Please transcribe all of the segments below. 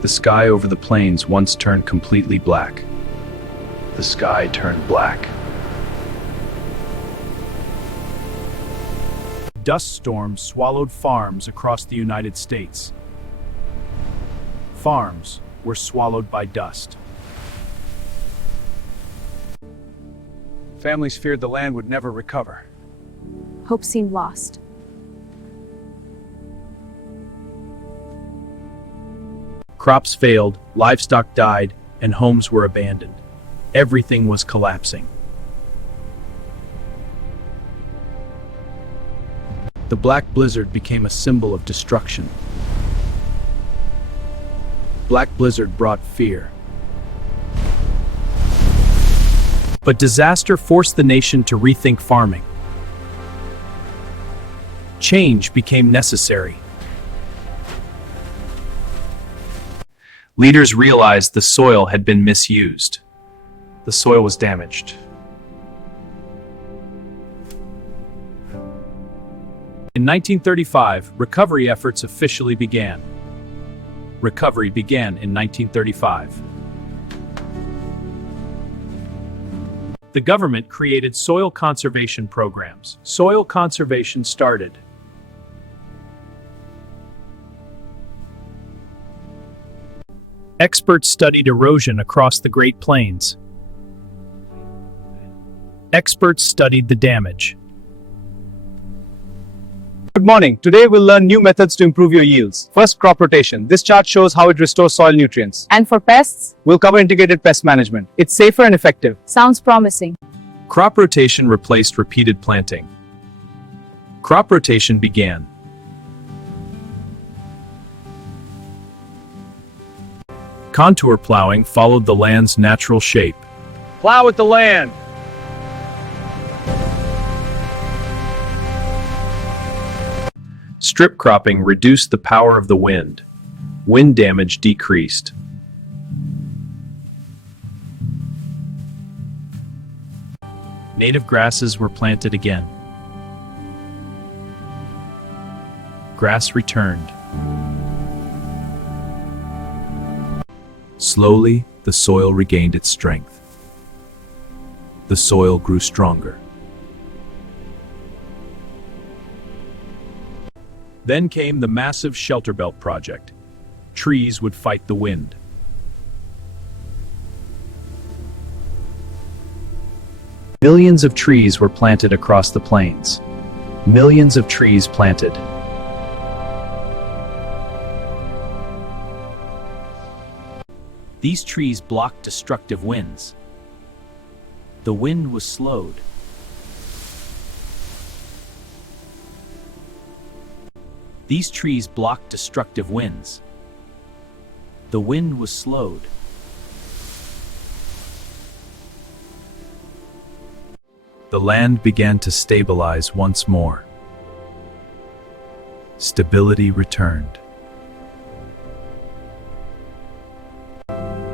The sky over the plains once turned completely black. The sky turned black. Dust storms swallowed farms across the United States. Farms were swallowed by dust. Families feared the land would never recover. Hope seemed lost. Crops failed, livestock died, and homes were abandoned. Everything was collapsing. The Black Blizzard became a symbol of destruction. Black Blizzard brought fear. But disaster forced the nation to rethink farming. Change became necessary. Leaders realized the soil had been misused. The soil was damaged. In 1935, recovery efforts officially began. Recovery began in 1935. The government created soil conservation programs. Soil conservation started. Experts studied erosion across the Great Plains. Experts studied the damage. Good morning. Today we'll learn new methods to improve your yields. First, crop rotation. This chart shows how it restores soil nutrients. And for pests? We'll cover integrated pest management. It's safer and effective. Sounds promising. Crop rotation replaced repeated planting. Crop rotation began. Contour plowing followed the land's natural shape. Plow with the land. Strip cropping reduced the power of the wind. Wind damage decreased. Native grasses were planted again. Grass returned. Slowly, the soil regained its strength. The soil grew stronger. Then came the massive Shelterbelt project. Trees would fight the wind. Millions of trees were planted across the plains. Millions of trees planted. These trees blocked destructive winds. The wind was slowed. These trees blocked destructive winds. The wind was slowed. The land began to stabilize once more. Stability returned.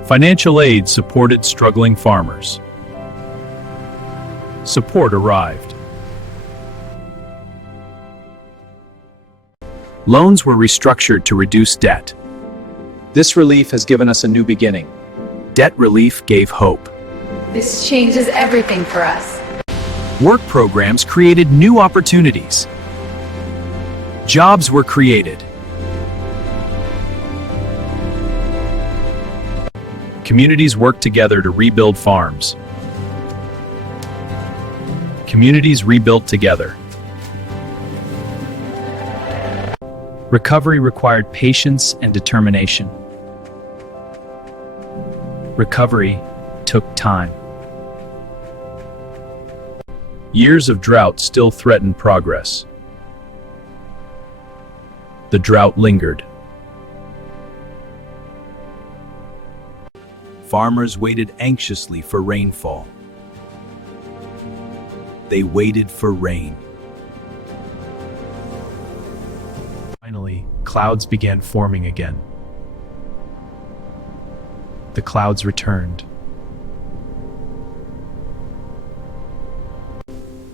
Financial aid supported struggling farmers. Support arrived. Loans were restructured to reduce debt. This relief has given us a new beginning. Debt relief gave hope. This changes everything for us. Work programs created new opportunities. Jobs were created. Communities worked together to rebuild farms. Communities rebuilt together. Recovery required patience and determination. Recovery took time. Years of drought still threatened progress. The drought lingered. Farmers waited anxiously for rainfall. They waited for rain. Finally, clouds began forming again. The clouds returned.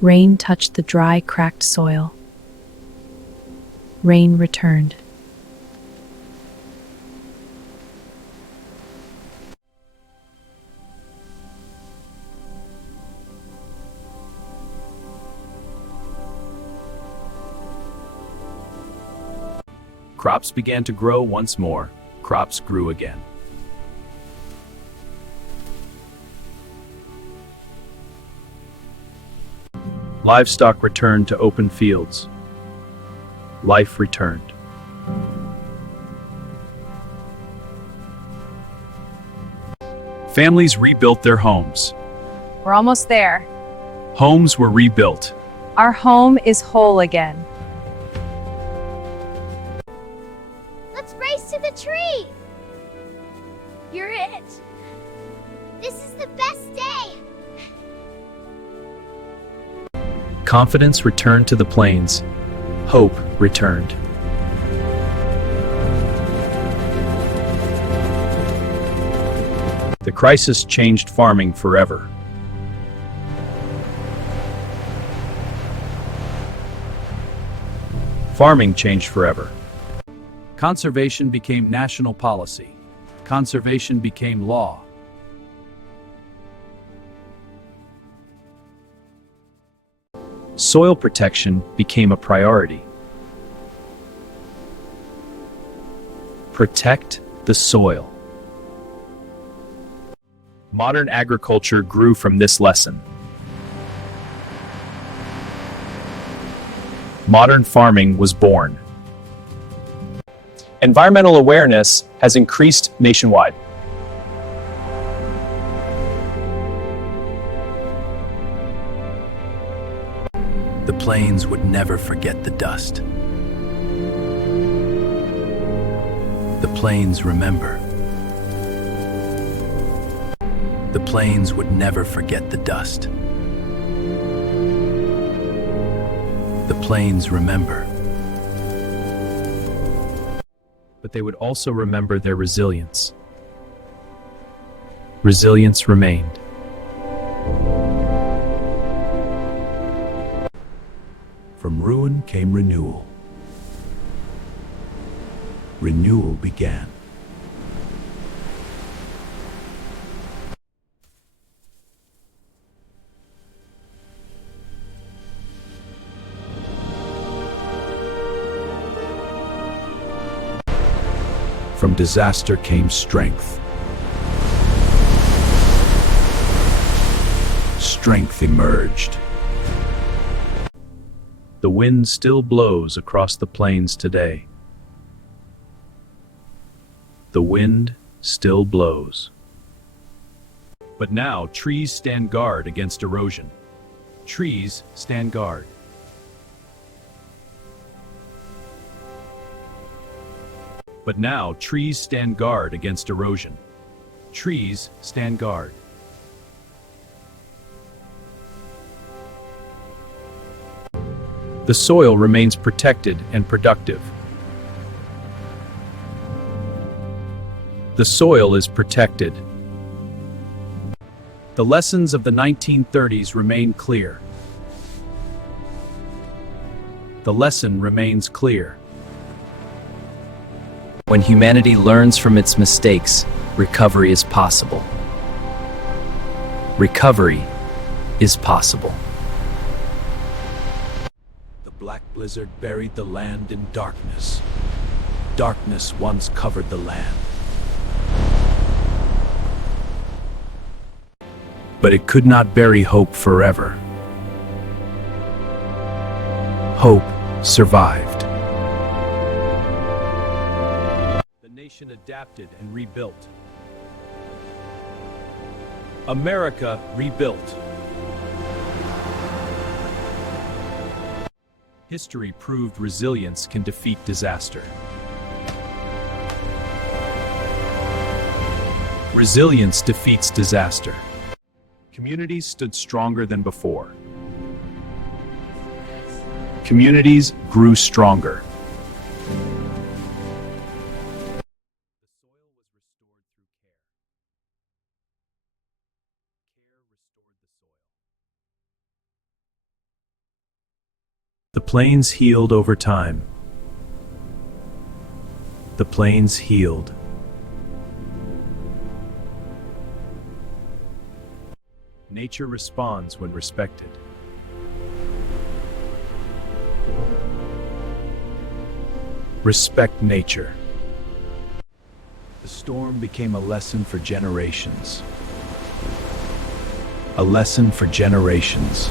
Rain touched the dry, cracked soil. Rain returned. Crops began to grow once more. Crops grew again. Livestock returned to open fields. Life returned. Families rebuilt their homes. We're almost there. Homes were rebuilt. Our home is whole again. Let's race to the tree! You're it! This is the best day! Confidence returned to the plains. Hope returned. The crisis changed farming forever. Farming changed forever. Conservation became national policy. Conservation became law. Soil protection became a priority. Protect the soil. Modern agriculture grew from this lesson. Modern farming was born. Environmental awareness has increased nationwide. The plains would never forget the dust. The plains remember. The plains would never forget the dust. The plains remember. But they would also remember their resilience. Resilience remained. From ruin came renewal. Renewal began. From disaster came strength. Strength emerged. The wind still blows across the plains today. The wind still blows. But now trees stand guard against erosion. Trees stand guard. But now trees stand guard against erosion. Trees stand guard. The soil remains protected and productive. The soil is protected. The lessons of the 1930s remain clear. The lesson remains clear. When humanity learns from its mistakes, recovery is possible. Recovery is possible. The Black Blizzard buried the land in darkness. Darkness once covered the land. But it could not bury hope forever. Hope survived. The nation adapted and rebuilt. America rebuilt. History proved resilience can defeat disaster. Resilience defeats disaster. Communities stood stronger than before. Communities grew stronger. The plains healed over time. The plains healed. Nature responds when respected. Respect nature. The storm became a lesson for generations. A lesson for generations.